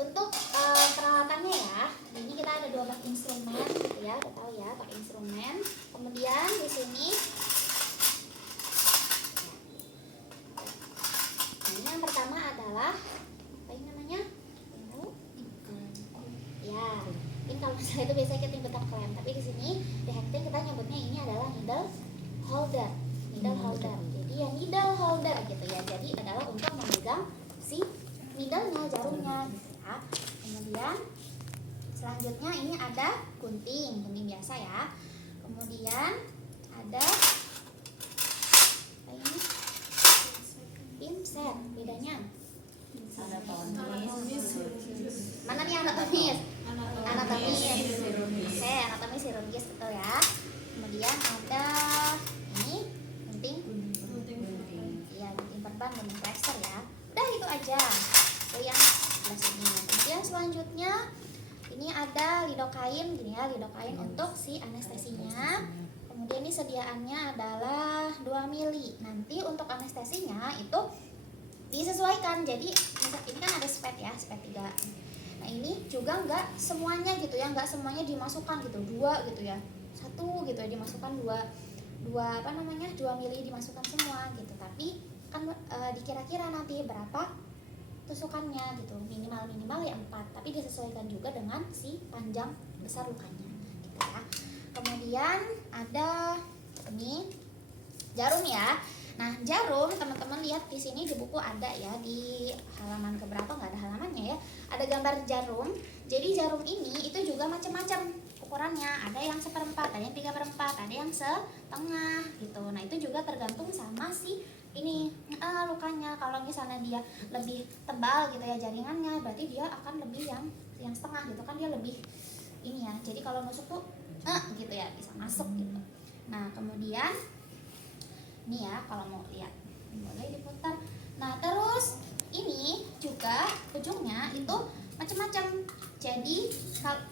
Untuk peralatannya ya, ini kita ada 12 instrumen gitu ya, udah tahu ya pakai instrumen. Kemudian di sini ini yang pertama adalah apa ini namanya? Ya, ini kalau misalnya itu biasanya kita nyebutnya klem, tapi di sini di hacking kita nyebutnya ini adalah needle holder. Needle holder. Jadi ya needle holder gitu ya. Jadi adalah untuk memegang si needle-nya, jarumnya gitu ya. Kemudian selanjutnya ini ada gunting biasa ya. Kemudian ada apa ini? Pinset. Bedanya mana nih anatomis? Anatomis. Oke, anatomis chirurgis betul ya. Kemudian ada ini gunting. Iya, gunting perban, gunting plester ya. Udah itu aja. Itu yang sebelah sini. Kemudian selanjutnya ini ada lidokain gini ya, lidokain untuk si anestesinya. Kemudian ini sediaannya adalah 2 mili. Nanti untuk anestesinya itu disesuaikan. Jadi ini kan ada spet ya, spet 3. Nah ini juga nggak semuanya gitu ya, nggak semuanya dimasukkan gitu, 2 gitu ya, 1 gitu ya dimasukkan, 2 apa namanya 2 mili dimasukkan semua gitu. Tapi kan dikira-kira nanti berapa tusukannya gitu, minimal ya 4, tapi disesuaikan juga dengan si panjang besar lukanya gitu ya. Kemudian ada ini jarum ya. Nah jarum teman-teman lihat di sini di buku ada ya, di halaman keberapa nggak ada halamannya ya, ada gambar jarum. Jadi jarum ini itu juga macam-macam ukurannya, ada yang 1/4, ada yang 3/4, ada yang setengah gitu. Nah itu juga tergantung sama si ini lukanya. Kalau misalnya dia lebih tebal gitu ya jaringannya, berarti dia akan lebih yang setengah gitu kan, dia lebih ini ya. Jadi kalau nusuk tuh gitu ya, bisa masuk gitu. Nah kemudian ini ya, kalau mau lihat boleh diputar. Nah terus ini juga ujungnya itu macam-macam. Jadi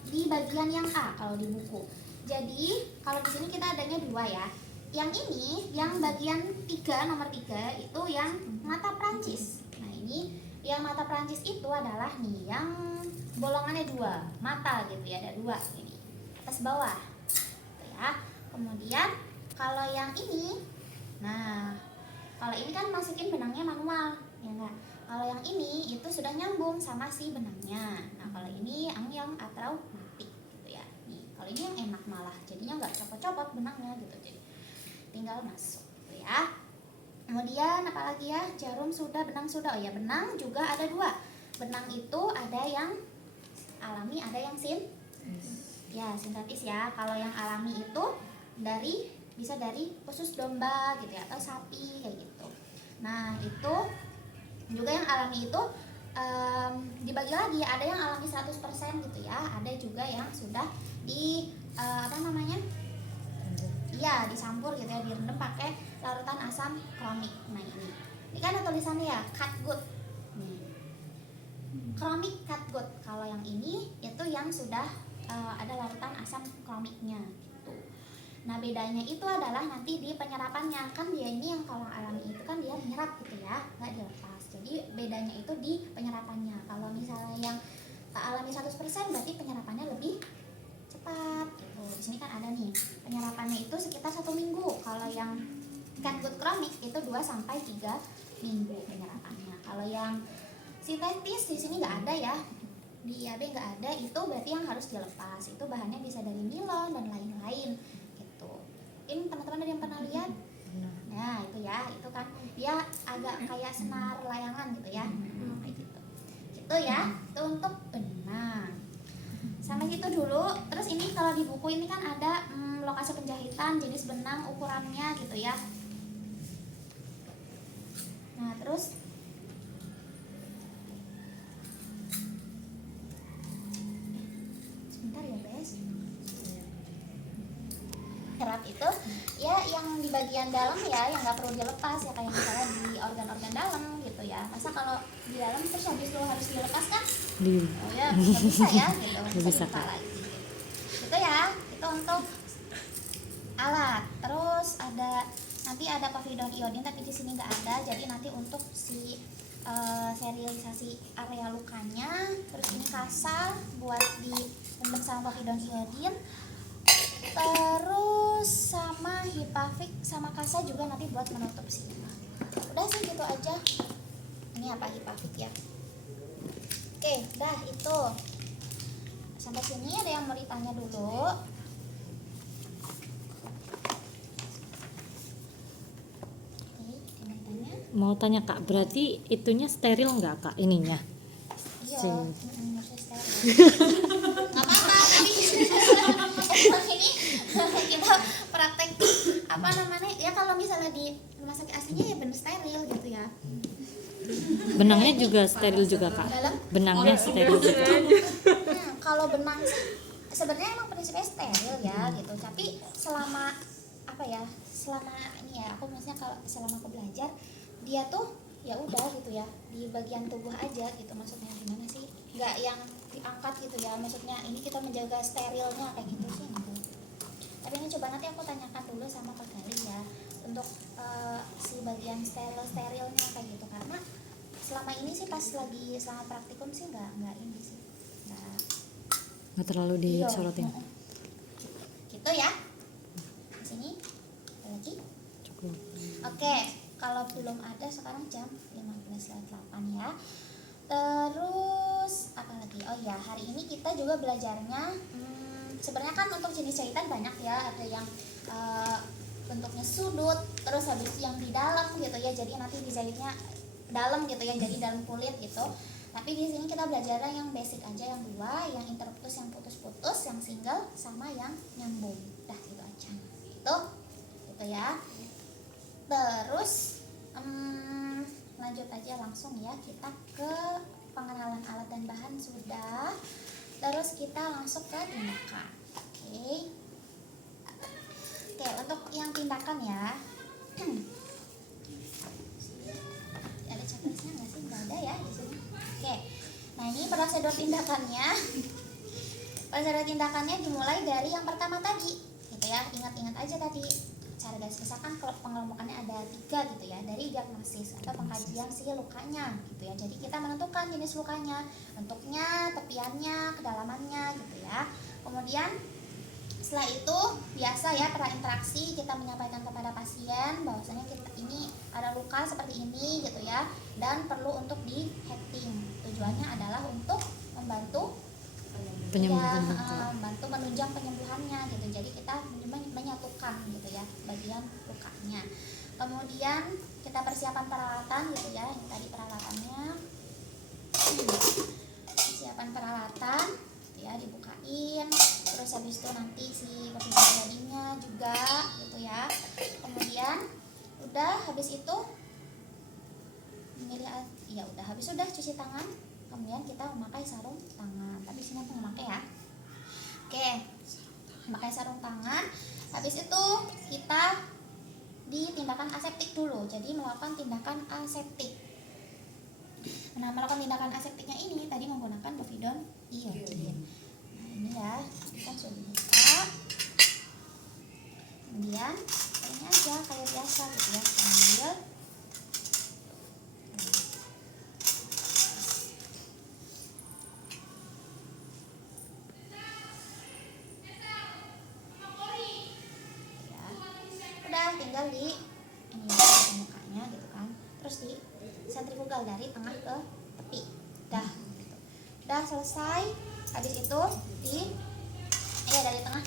di bagian yang A kalau di buku. Jadi kalau di sini kita adanya 2 ya. Yang ini yang bagian 3, nomor 3 itu yang mata Prancis. Nah ini yang mata Prancis itu adalah nih yang bolongannya 2 mata gitu ya, ada 2 ini atas bawah gitu ya. Kemudian kalau yang ini, nah kalau ini kan masukin benangnya manual ya enggak. Kalau yang ini itu sudah nyambung sama si benangnya. Nah kalau ini yang atraumatik gitu ya. Nih kalau ini yang enak malah, jadinya nggak copot-copot benangnya gitu, jadi tinggal masuk gitu ya. Kemudian apalagi ya, jarum sudah, benang sudah. Oh ya, benang juga ada 2. Benang itu ada yang alami, ada yang sintetis ya. Kalau yang alami itu bisa dari usus domba gitu ya, atau sapi kayak gitu. Nah itu juga yang alami itu dibagi lagi, ada yang alami 100% gitu ya, ada juga yang sudah di iya dicampur gitu ya, direndam pakai larutan asam kromik. Nah ini kan ada tulisannya ya, catgut nih, kromik catgut. Kalau yang ini itu yang sudah ada larutan asam kromiknya gitu. Nah bedanya itu adalah nanti di penyerapannya. Kan dia ini yang kalau alami itu kan dia menyerap gitu ya, nggak dilepas. Jadi bedanya itu di penyerapannya. Kalau misalnya yang alami 100% berarti penyerapannya lebih cepat gitu. Di sini kan ada nih penyerapannya itu sekitar 1 minggu. Kalau yang catgut kromik itu 2-3 minggu penyerapannya. Kalau yang sintetis di sini nggak ada ya, di IAB nggak ada, itu berarti yang harus dilepas. Itu bahannya bisa dari nilon dan lain-lain gitu. Ini teman-teman ada yang pernah lihat? Nah itu ya, itu kan dia agak kayak senar layangan gitu ya, kayak gitu. Gitu ya, itu untuk benang. Sampai situ dulu. Terus ini kalau di buku ini kan ada lokasi penjahitan, jenis benang, ukurannya gitu ya. Nah terus sebentar ya guys. Kerat itu ya yang di bagian dalam ya, yang nggak perlu dilepas ya, kayak misalnya di organ-organ dalam gitu ya. Masa kalau di dalam terus habis itu harus dilepas kan? Oh ya nggak bisa ya gitu, bisa lagi gitu ya. Itu untuk alat. Terus ada nanti ada povidone iodin, tapi di sini nggak ada. Jadi nanti untuk si sterilisasi area lukanya. Terus ini kasa buat direndam sama povidone iodine. Terus sama hipavik sama kasa juga nanti buat menutup sini. Udah sih gitu aja. Ini apa, hipavik ya. Oke, dah itu. Sampai sini ada yang mau ditanya dulu? Mau tanya Kak, berarti itunya steril nggak Kak ininya? Iya, Si- harusnya steril. Nggak apa-apa, tapi emang ini kita praktek apa namanya ya, kalau misalnya di rumah sakit aslinya ya benar steril gitu ya. Benangnya juga steril juga Kak? Dalam Benangnya steril juga? kalau benang sih sebenarnya emang prinsipnya steril ya gitu, tapi selama apa ya, selama ini ya aku maksudnya kalau selama aku belajar dia tuh ya udah gitu ya di bagian tubuh aja gitu, maksudnya gimana sih, nggak yang diangkat gitu ya, maksudnya ini kita menjaga sterilnya kayak gitu sih gitu. Tapi ini coba nanti aku tanyakan dulu sama Kak Galih ya untuk si bagian sterilnya kayak gitu, karena selama ini sih pas lagi selama praktikum sih nggak ini sih Nggak terlalu disorotin? gitu ya. Di sini ada lagi. Cukup. Oke, kalau belum ada sekarang jam 15:08 ya. Terus apa lagi? Oh ya, hari ini kita juga belajarnya sebenarnya kan untuk jenis jahitan banyak ya, ada yang bentuknya sudut, terus habis yang di dalam gitu ya, jadi nanti dijahitnya dalam gitu ya, jadi dalam kulit gitu. Tapi di sini kita belajarnya yang basic aja, yang dua, yang interputus, yang putus-putus, yang single, sama yang nyambung. Dah gitu aja. Gitu ya. Terus lanjut aja langsung ya, kita ke pengenalan alat dan bahan sudah. Terus kita langsung ke tindakan. Oke, untuk yang tindakan ya. Ada checklistnya nggak sih? Nggak ada ya di sini. Oke, nah ini prosedur tindakannya. Prosedur tindakannya dimulai dari yang pertama tadi, gitu ya. Ingat-ingat aja tadi cara garis besarkan kalau pengelompokannya ada 3 gitu ya, dari diagnosis atau pengkajian si lukanya gitu ya. Jadi kita menentukan jenis lukanya, bentuknya, tepiannya, kedalamannya gitu ya. Kemudian setelah itu biasa ya, pra interaksi kita menyampaikan kepada pasien bahwasanya kita ini ada luka seperti ini gitu ya, dan perlu untuk di hecting. Tujuannya adalah untuk membantu Penyembuhan. ya, membantu menunjang penyembuhannya gitu. Jadi kita menyatukan gitu ya bagian lukanya. Kemudian kita persiapan peralatan gitu ya, yang tadi peralatannya persiapan peralatan gitu ya, dibukain. Terus habis itu nanti si povidone juga gitu ya. Kemudian udah habis itu ya udah habis sudah cuci tangan, kemudian kita memakai sarung tangan. Tapi sini aku memakai ya. Oke, memakai sarung tangan. Habis itu kita di tindakan aseptik dulu. Jadi melakukan tindakan aseptik. Nah, melakukan tindakan aseptiknya ini tadi menggunakan povidone iodine. Nah, ini ya, kita sudah buka. Kemudian ini aja kayak biasa gitu ya, sambil tinggal di ini mukanya gitu kan, terus di sentrifugal dari tengah ke tepi, dah gitu. Udah selesai. Habis itu dari tengah